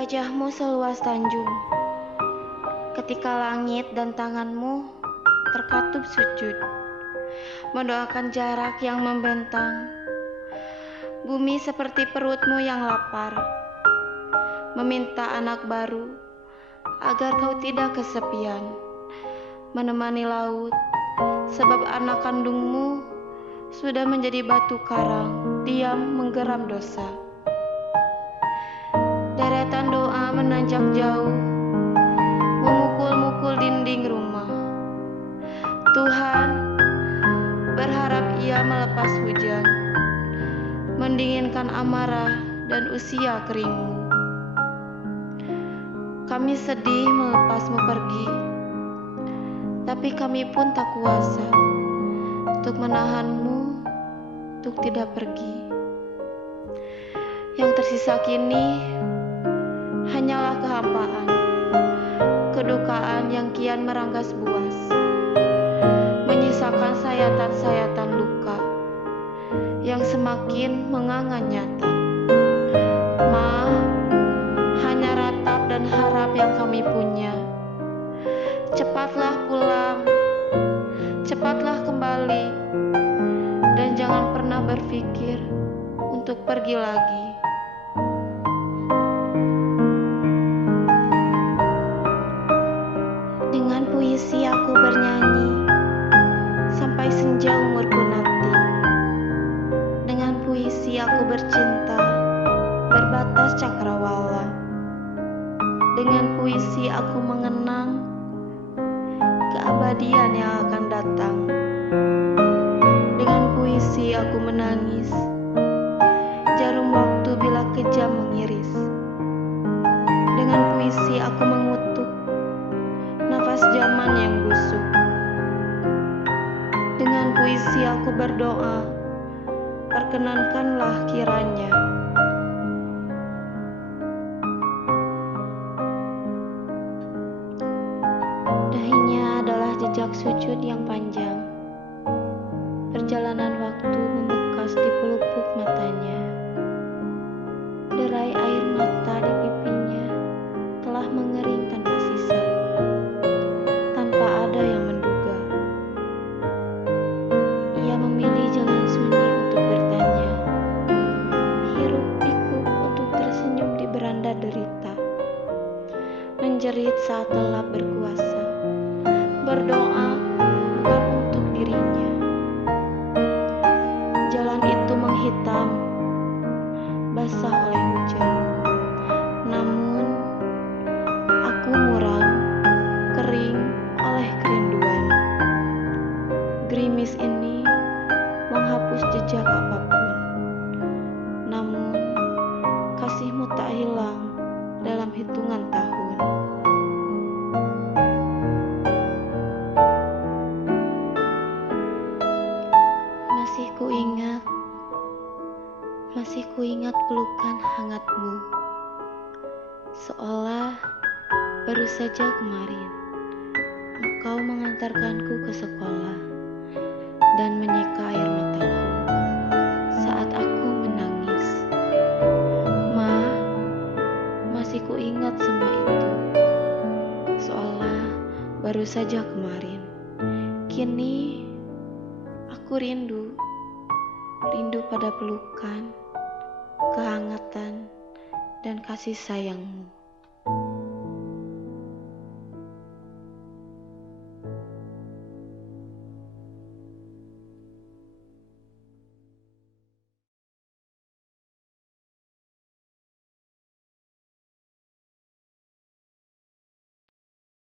Wajahmu seluas tanjung, ketika langit dan tanganmu terkatup sujud, mendoakan jarak yang membentang. Bumi seperti perutmu yang lapar, meminta anak baru agar kau tidak kesepian, menemani laut, sebab anak kandungmu sudah menjadi batu karang, diam menggeram dosa. Deretan doa menanjak jauh, memukul-mukul dinding rumah. Tuhan berharap Ia melepas hujan, mendinginkan amarah dan usia keringmu. Kami sedih melepasmu pergi, tapi kami pun tak kuasa untuk menahanmu untuk tidak pergi. Yang tersisa kini hanyalah kehampaan, kedukaan yang kian meranggas buas, menyisakan sayatan-sayatan luka yang semakin menganga nyata. Ma, hanya ratap dan harap yang kami punya. Cepatlah pulang, cepatlah kembali, dan jangan pernah berpikir untuk pergi lagi. Dengan puisi aku bernyanyi sampai senja umurku nanti. Dengan puisi aku bercinta berbatas cakrawala. Dengan puisi aku mengenang keabadian yang akan datang. Dengan puisi aku menangis jarum waktu bila kejam mengiris. Dengan puisi aku mengutuk nafas zaman yang busuk. Dengan puisi aku berdoa, perkenankanlah kiranya dahinya adalah jejak sujud yang panjang. Perjalanan waktu membekas di pelupuk matanya. Derai air mata di pipinya telah mengering tanpa sisa, tanpa ada yang menduga. Ia memilih jalan sunyi untuk bertanya, hiruk pikuk untuk tersenyum di beranda derita, menjerit saat lelap berkuasa, berdoa bukan untuk dirinya. Jalan itu menghitam, basah oleh hujan. Namun aku muram, kering oleh kerinduan. Gerimis ini menghapus jejak apapun. Namun kasihmu tak hilang dalam hitungan tahun. Masih kuingat pelukan hangatmu, seolah baru saja kemarin engkau mengantarkanku ke sekolah dan menyeka air mataku saat aku menangis. Ma, masih kuingat semua itu, seolah baru saja kemarin. Kini aku rindu pada pelukan, kehangatan, dan kasih sayangmu.